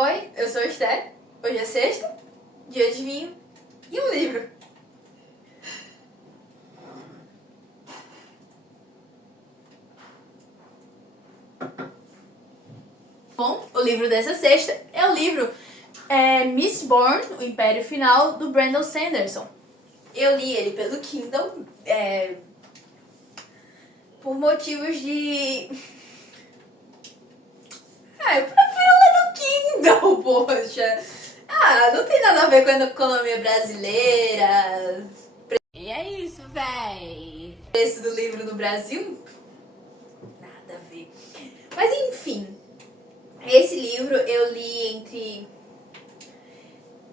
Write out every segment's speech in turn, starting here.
Oi, eu sou a Esther. Hoje é sexta, dia de vinho e um livro. Bom, o livro dessa sexta é o livro Mistborn, O Império Final, do Brandon Sanderson. Eu li ele pelo Kindle por motivos de... eu prefiro ler no Kindle, poxa. Não tem nada a ver com a economia brasileira. E é isso, véi. Preço do livro no Brasil? Nada a ver. Mas enfim, esse livro eu li entre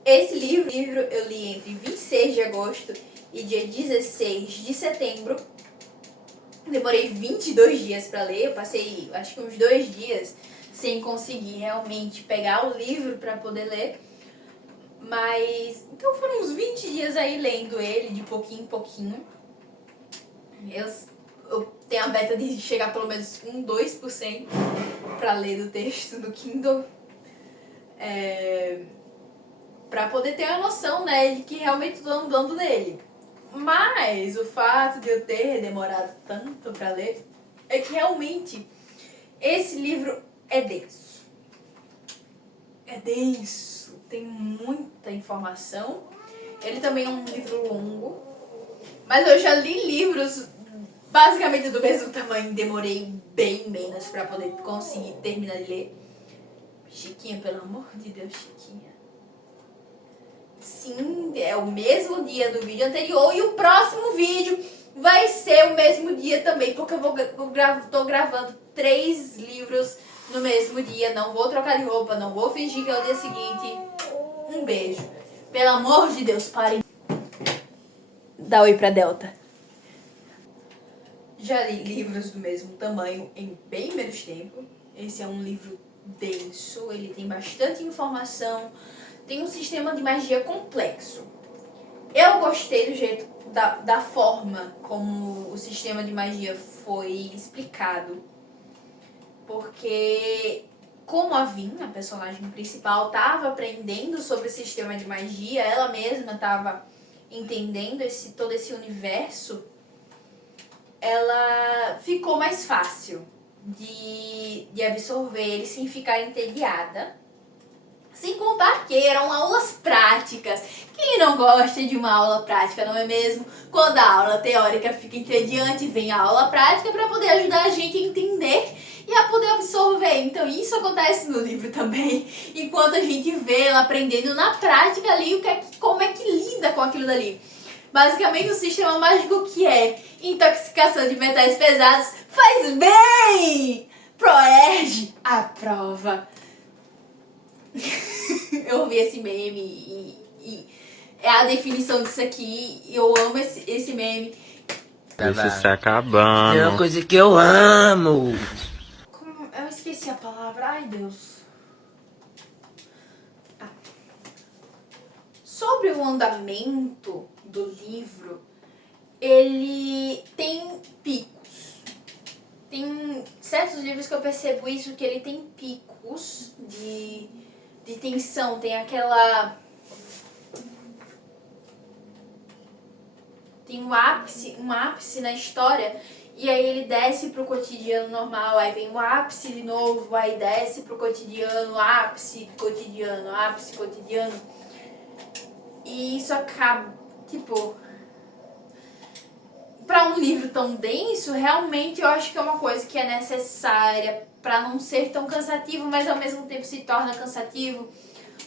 26 de agosto e dia 16 de setembro. Demorei 22 dias para ler, eu passei acho que uns 2 dias sem conseguir realmente pegar o livro para poder ler. Mas, então foram uns 20 dias aí lendo ele de pouquinho em pouquinho. Eu tenho a meta de chegar pelo menos 2% para ler do texto do Kindle. Para poder ter uma noção, né, de que realmente estou andando nele. Mas o fato de eu ter demorado tanto para ler é que realmente esse livro é denso. É denso, tem muita informação. Ele também é um livro longo, mas eu já li livros basicamente do mesmo tamanho, demorei bem menos para poder conseguir terminar de ler. Chiquinha, pelo amor de Deus, Chiquinha. Sim, é o mesmo dia do vídeo anterior e o próximo vídeo vai ser o mesmo dia também, porque eu tô gravando 3 livros no mesmo dia. Não vou trocar de roupa, não vou fingir que é o dia seguinte. Um beijo. Pelo amor de Deus, parem. Dá oi pra Delta. Já li livros do mesmo tamanho em bem menos tempo. Esse é um livro denso, ele tem bastante informação, tem um sistema de magia complexo. Eu gostei do jeito, da forma como o sistema de magia foi explicado. Porque como a Vin, a personagem principal, estava aprendendo sobre o sistema de magia, ela mesma estava entendendo todo esse universo, ela ficou mais fácil de absorver ele sem ficar entediada. Sem contar que eram aulas práticas. Quem não gosta de uma aula prática, não é mesmo? Quando a aula teórica fica entediante, vem a aula prática para poder ajudar a gente a entender e a poder absorver. Então isso acontece no livro também. Enquanto a gente vê ela aprendendo na prática ali como é que lida com aquilo dali. Basicamente o sistema mágico que é intoxicação de metais pesados faz bem! Proerge a prova. Eu ouvi esse meme e é a definição disso aqui. Eu amo esse meme. Isso se acabando. É uma coisa que eu amo. Eu esqueci a palavra. Ai, Deus. Sobre o andamento do livro, ele tem picos. Tem certos livros que eu percebo isso, que ele tem picos de tensão, tem um ápice na história, e aí ele desce pro cotidiano normal, aí vem um ápice de novo, aí desce pro cotidiano, ápice cotidiano. E isso acaba, para um livro tão denso, realmente eu acho que é uma coisa que é necessária para não ser tão cansativo, mas ao mesmo tempo se torna cansativo,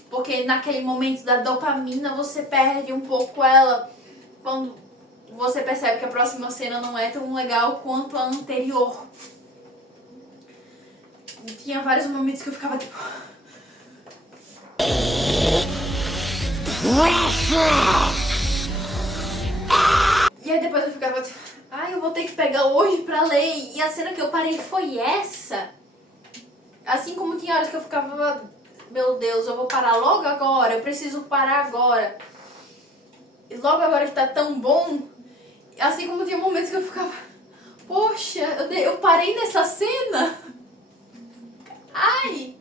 porque naquele momento da dopamina você perde um pouco ela, quando você percebe que a próxima cena não é tão legal quanto a anterior. Tinha vários momentos que eu ficava tipo... E aí depois eu ficava tipo... eu vou ter que pegar hoje pra ler. E a cena que eu parei foi essa. Assim como tinha horas que eu ficava... Meu Deus, eu vou parar logo agora. Eu preciso parar agora. E logo agora que tá tão bom. Assim como tinha momentos que eu ficava... Poxa, eu parei nessa cena. Ai!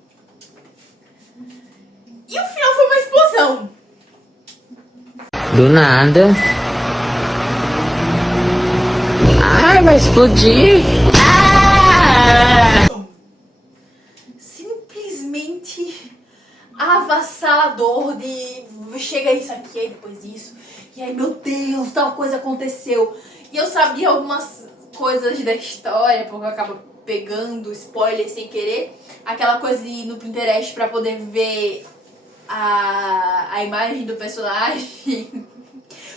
E o final foi uma explosão. Do nada. Ai, vai explodir. Simplesmente avassalador de chega isso aqui, aí depois isso. E aí, meu Deus, tal coisa aconteceu. E eu sabia algumas coisas da história, porque eu acabo pegando spoiler sem querer. Aquela coisa de ir no Pinterest pra poder ver a imagem do personagem.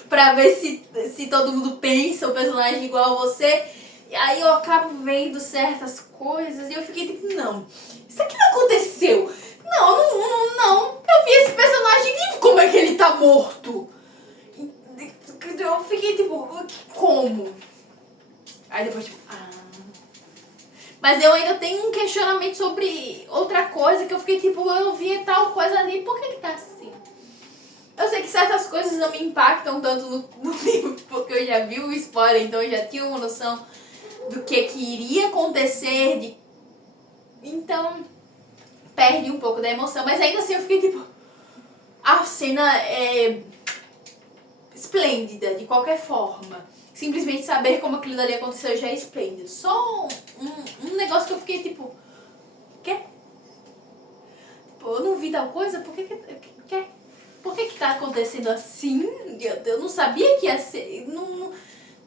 Pra ver se todo mundo pensa o personagem igual a você. E aí eu acabo vendo certas coisas e eu fiquei tipo, não, isso aqui não aconteceu. Não. Eu vi esse personagem vivo, como é que ele tá morto? Eu fiquei tipo, como? Aí depois tipo, Mas eu ainda tenho um questionamento sobre outra coisa que eu fiquei tipo, eu vi tal coisa ali, por que tá assim? Eu sei que certas coisas não me impactam tanto no livro, porque eu já vi o spoiler, então eu já tinha uma noção do que iria acontecer, então perde um pouco da emoção, mas ainda assim eu fiquei tipo, a cena é esplêndida de qualquer forma, simplesmente saber como aquilo ali aconteceu já é esplêndido. Só um negócio que eu fiquei tipo, quê? Tipo, eu não vi tal coisa, por que tá acontecendo assim? Eu não sabia que ia ser,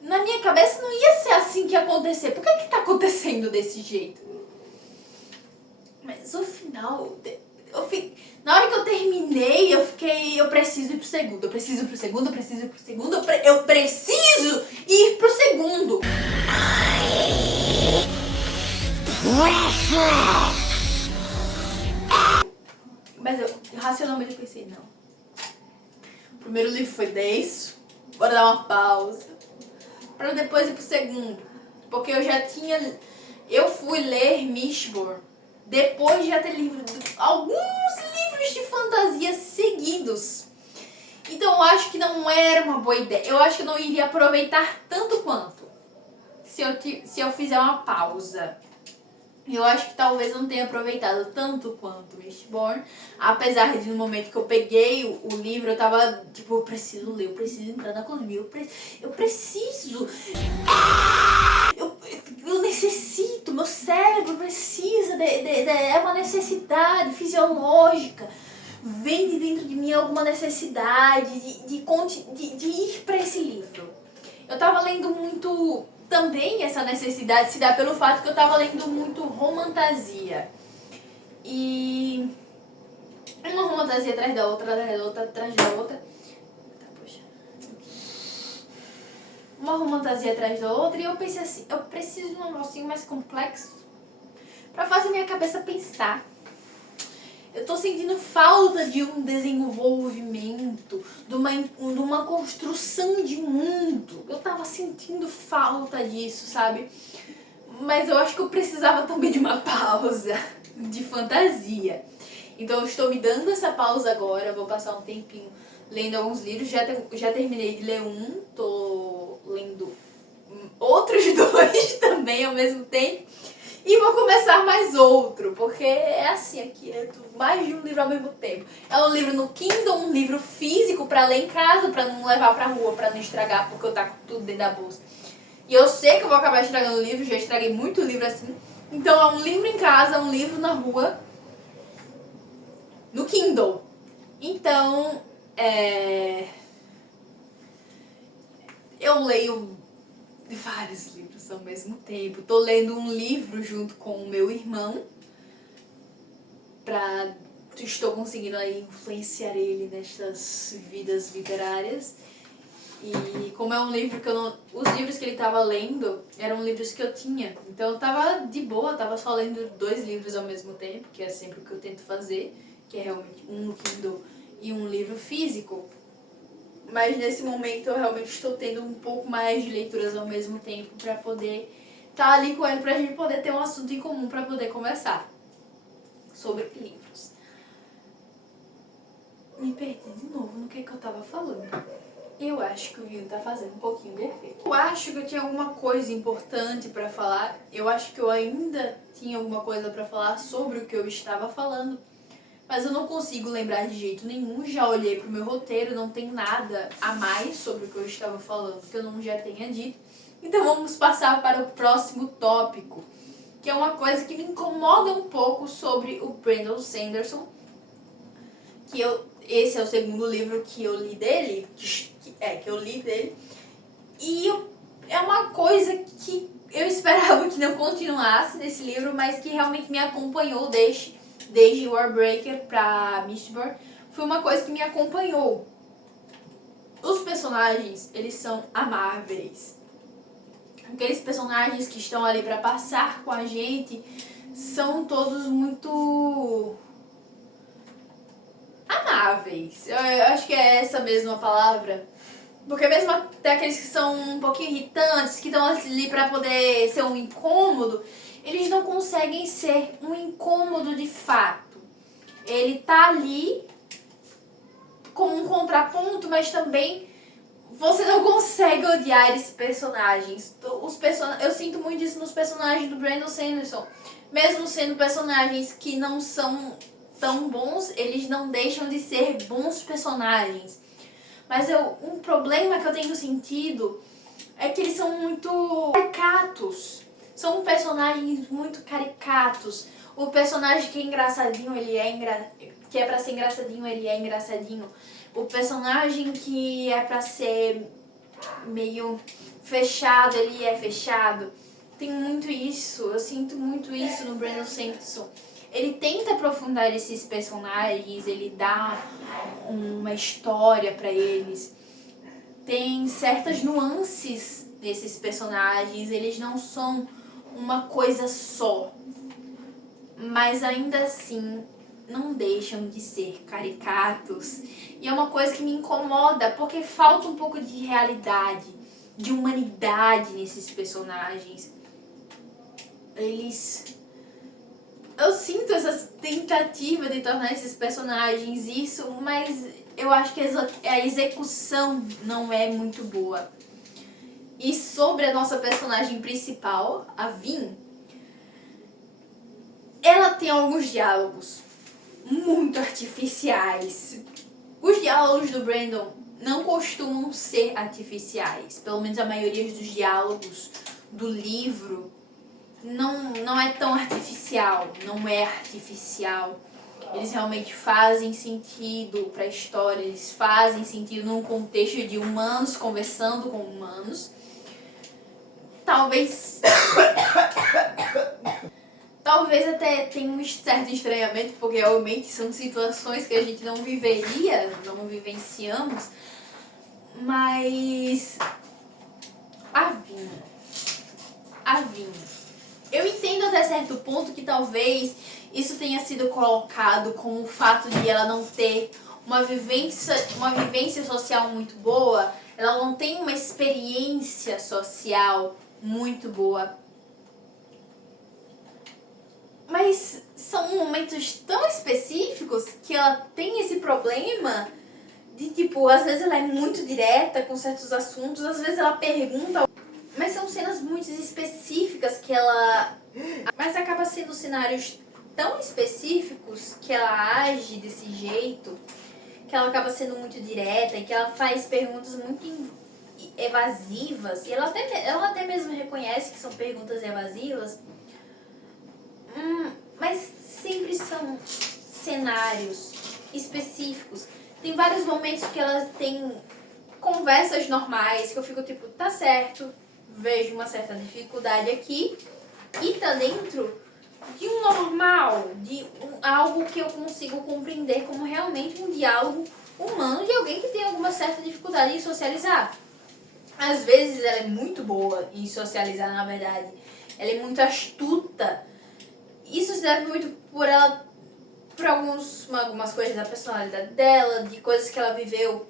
na minha cabeça não ia ser assim que ia acontecer. Por que tá acontecendo desse jeito? Mas no final, na hora que eu terminei, eu preciso ir pro segundo. Eu preciso ir pro segundo. Mas eu racionalmente pensei, não. O primeiro livro foi 10, bora dar uma pausa. Pra depois ir pro segundo. Porque eu fui ler Mistborn depois de já ter lido alguns livros de fantasia seguidos. Então eu acho que não era uma boa ideia. Eu acho que eu não iria aproveitar tanto quanto se eu fizer uma pausa. Eu acho que talvez eu não tenha aproveitado tanto quanto Mistborn. Apesar de no momento que eu peguei o livro, eu tava tipo, eu preciso ler, eu preciso entrar na academia, eu preciso. Eu necessito, meu cérebro precisa, é uma necessidade fisiológica. Vem de dentro de mim alguma necessidade de ir pra esse livro. Eu tava lendo muito. Também essa necessidade se dá pelo fato que eu tava lendo muito romantasia. E uma romantasia atrás da outra. Uma romantasia atrás da outra. E eu pensei assim, eu preciso de um negocinho mais complexo pra fazer minha cabeça pensar. Eu tô sentindo falta de um desenvolvimento, de uma construção de mundo. Eu tava sentindo falta disso, sabe? Mas eu acho que eu precisava também de uma pausa de fantasia. Então eu estou me dando essa pausa agora, vou passar um tempinho lendo alguns livros. Já terminei de ler um, tô lendo outros dois também ao mesmo tempo. E vou começar mais outro, porque é assim aqui, é mais de um livro ao mesmo tempo. É um livro no Kindle, um livro físico pra ler em casa, pra não levar pra rua, pra não estragar, porque eu taco tudo dentro da bolsa. E eu sei que eu vou acabar estragando o livro, já estraguei muito livro assim. Então é um livro em casa, um livro na rua, no Kindle. Então, eu leio vários livros ao mesmo tempo. Tô lendo um livro junto com o meu irmão. Estou conseguindo aí influenciar ele nestas vidas literárias. E como é um livro que os livros que ele tava lendo eram livros que eu tinha. Então eu tava de boa, tava só lendo 2 livros ao mesmo tempo, que é sempre o que eu tento fazer, que é realmente um no Kindle e um livro físico. Mas nesse momento eu realmente estou tendo um pouco mais de leituras ao mesmo tempo pra poder estar ali com ele, pra gente poder ter um assunto em comum pra poder conversar sobre livros. Me perdi de novo no que eu tava falando. Eu acho que o vinho tá fazendo um pouquinho de efeito. Eu acho que eu tinha alguma coisa importante pra falar. Eu acho que eu ainda tinha alguma coisa pra falar sobre o que eu estava falando. mas eu não consigo lembrar de jeito nenhum. Já olhei pro meu roteiro, não tem nada a mais sobre o que eu estava falando que eu não já tenha dito. Então vamos passar para o próximo tópico, que é uma coisa que me incomoda um pouco sobre o Brandon Sanderson, esse é o segundo livro que eu li dele, e é uma coisa que eu esperava que não continuasse nesse livro, mas que realmente me acompanhou desde Warbreaker pra Mistborn. Foi uma coisa que me acompanhou. Os personagens, eles são amáveis. Aqueles personagens que estão ali pra passar com a gente são todos muito amáveis. Eu acho que é essa mesma palavra. Porque mesmo até aqueles que são um pouquinho irritantes, que estão ali pra poder ser um incômodo, eles não conseguem ser um incômodo de fato. Ele tá ali como um contraponto, mas também você não consegue odiar esses personagens. Eu sinto muito isso nos personagens do Brandon Sanderson. Mesmo sendo personagens que não são tão bons, eles não deixam de ser bons personagens. Mas um problema que eu tenho sentido é que eles são muito caricatos. São personagens muito caricatos. O personagem que é engraçadinho, que é pra ser engraçadinho, ele é engraçadinho. O personagem que é pra ser meio fechado, ele é fechado. Tem muito isso, eu sinto muito isso no Brandon Sanderson. Ele tenta aprofundar esses personagens, ele dá uma história pra eles. Tem certas nuances nesses personagens, eles não são uma coisa só. Mas ainda assim, não deixam de ser caricatos. E é uma coisa que me incomoda, porque falta um pouco de realidade, de humanidade nesses personagens. Eu sinto essa tentativa de tornar esses personagens isso, mas eu acho que a execução não é muito boa. E sobre a nossa personagem principal, a Vin, ela tem alguns diálogos muito artificiais. Os diálogos do Brandon não costumam ser artificiais. Pelo menos a maioria dos diálogos do livro não é tão artificial, não é artificial. Eles realmente fazem sentido para a história, eles fazem sentido num contexto de humanos conversando com humanos. Talvez até tenha um certo estranhamento, porque realmente são situações que a gente não viveria, não vivenciamos. Mas a Vin. Eu entendo até certo ponto que talvez isso tenha sido colocado como o fato de ela não ter uma vivência social muito boa, ela não tem uma experiência social muito boa. Mas são momentos tão específicos que ela tem esse problema de, tipo, às vezes ela é muito direta com certos assuntos, às vezes ela pergunta, mas são cenas muito específicas que ela... Mas acaba sendo cenários tão específicos que ela age desse jeito, que ela acaba sendo muito direta e que ela faz perguntas muito evasivas. E ela até mesmo reconhece que são perguntas evasivas, mas sempre são cenários específicos. Tem vários momentos que ela tem conversas normais, que eu fico tipo, tá certo, vejo uma certa dificuldade aqui, e tá dentro de um normal, de algo que eu consigo compreender como realmente um diálogo humano de alguém que tem alguma certa dificuldade em socializar. Às vezes ela é muito boa em socializar, na verdade. Ela é muito astuta. Isso se deve muito por algumas coisas da personalidade dela, de coisas que ela viveu.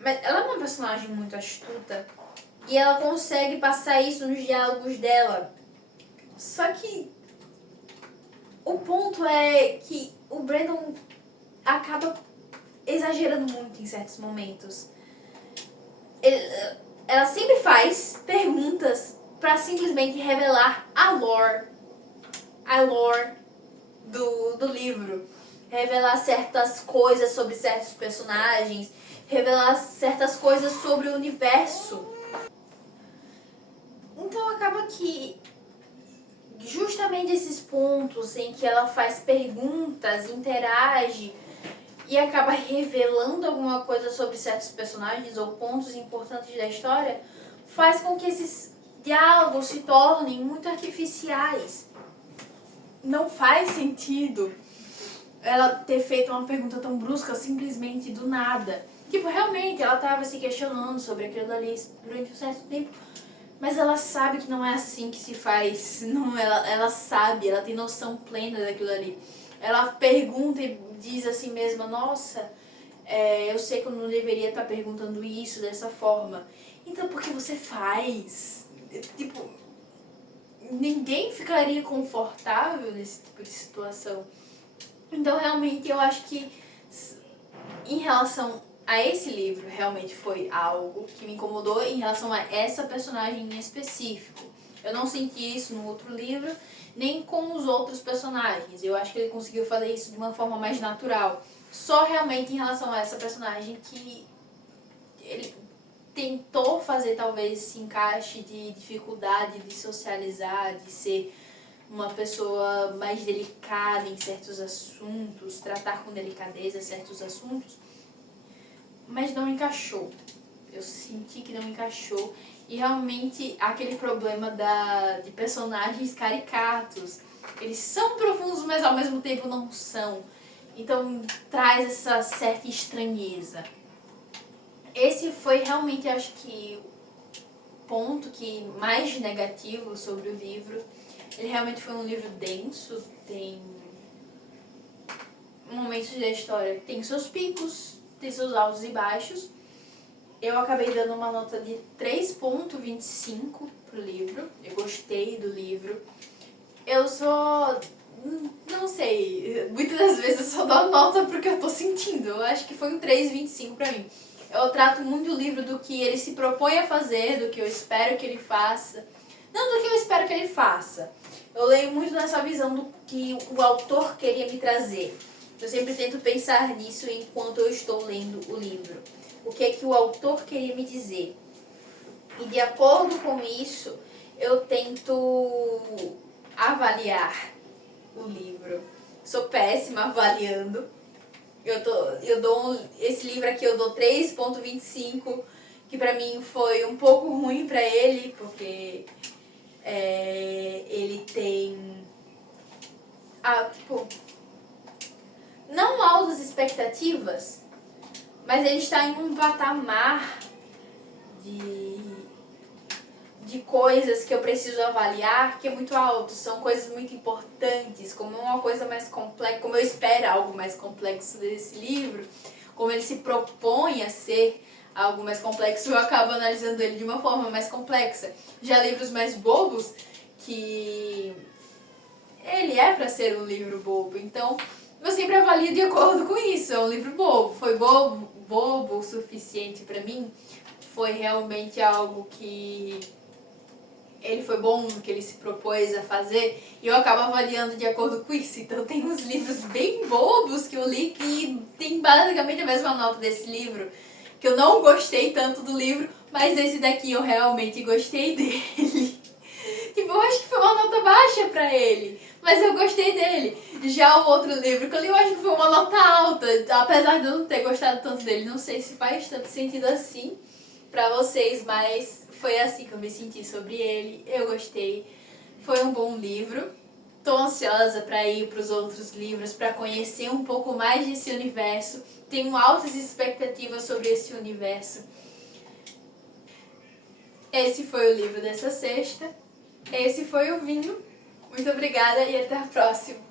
Mas ela é uma personagem muito astuta e ela consegue passar isso nos diálogos dela. Só que o ponto é que o Brandon acaba exagerando muito em certos momentos. Ela sempre faz perguntas pra simplesmente revelar a lore do livro. revelar certas coisas sobre certos personagens, revelar certas coisas sobre o universo. Então acaba que justamente esses pontos em que ela faz perguntas, interage e acaba revelando alguma coisa sobre certos personagens ou pontos importantes da história, faz com que esses diálogos se tornem muito artificiais. Não faz sentido ela ter feito uma pergunta tão brusca simplesmente do nada. Tipo, realmente, ela tava se questionando sobre aquilo dali durante um certo tempo, mas ela sabe que não é assim que se faz. Não, ela sabe, ela tem noção plena daquilo ali. Ela pergunta e diz assim mesma, nossa, eu sei que eu não deveria estar perguntando isso dessa forma. Então por que você faz? Tipo, ninguém ficaria confortável nesse tipo de situação. Então realmente eu acho que em relação a esse livro realmente foi algo que me incomodou em relação a essa personagem em específico. Eu não senti isso no outro livro, nem com os outros personagens. Eu acho que ele conseguiu fazer isso de uma forma mais natural. Só realmente em relação a essa personagem que ele tentou fazer talvez esse encaixe de dificuldade de socializar, de ser uma pessoa mais delicada em certos assuntos, tratar com delicadeza certos assuntos, mas não encaixou. Eu senti que não encaixou. E realmente aquele problema de personagens caricatos. Eles são profundos, mas ao mesmo tempo não são. Então traz essa certa estranheza. Esse foi realmente, acho que, o ponto que mais negativo sobre o livro. Ele realmente foi um livro denso, tem momentos da história que tem seus picos, tem seus altos e baixos. Eu acabei dando uma nota de 3,25 pro livro. Eu gostei do livro. Eu só... não sei, muitas das vezes eu só dou nota porque eu tô sentindo. Eu acho que foi um 3,25 pra mim. Eu trato muito o livro do que ele se propõe a fazer, do que eu espero que ele faça. Não do que eu espero que ele faça. Eu leio muito nessa visão do que o autor queria me trazer. Eu sempre tento pensar nisso enquanto eu estou lendo o livro. O que é que o autor queria me dizer. E de acordo com isso, eu tento avaliar o livro. Sou péssima avaliando. Esse livro aqui eu dou 3,25, que pra mim foi um pouco ruim pra ele, porque ele tem não altas expectativas, mas ele está em um patamar de coisas que eu preciso avaliar que é muito alto. São coisas muito importantes, como uma coisa mais complexa, como eu espero algo mais complexo desse livro, como ele se propõe a ser algo mais complexo, eu acabo analisando ele de uma forma mais complexa. Já livros mais bobos, que ele é para ser um livro bobo, então eu sempre avalio de acordo com isso. É um livro bobo. Foi bobo o suficiente pra mim? Foi realmente algo que ele foi bom no que ele se propôs a fazer? E eu acabo avaliando de acordo com isso. Então tem uns livros bem bobos que eu li que tem basicamente a mesma nota desse livro, que eu não gostei tanto do livro, mas esse daqui eu realmente gostei dele. Tipo, eu acho que foi uma nota baixa pra ele, mas eu gostei dele. Já o outro livro que eu li, eu acho que foi uma nota alta, apesar de eu não ter gostado tanto dele. Não sei se faz tanto sentido assim pra vocês, mas foi assim que eu me senti sobre ele. Eu gostei, foi um bom livro. Tô ansiosa pra ir pros outros livros, pra conhecer um pouco mais desse universo. Tenho altas expectativas sobre esse universo. Esse foi o livro dessa sexta. Esse foi o vinho. Muito obrigada e até a próxima.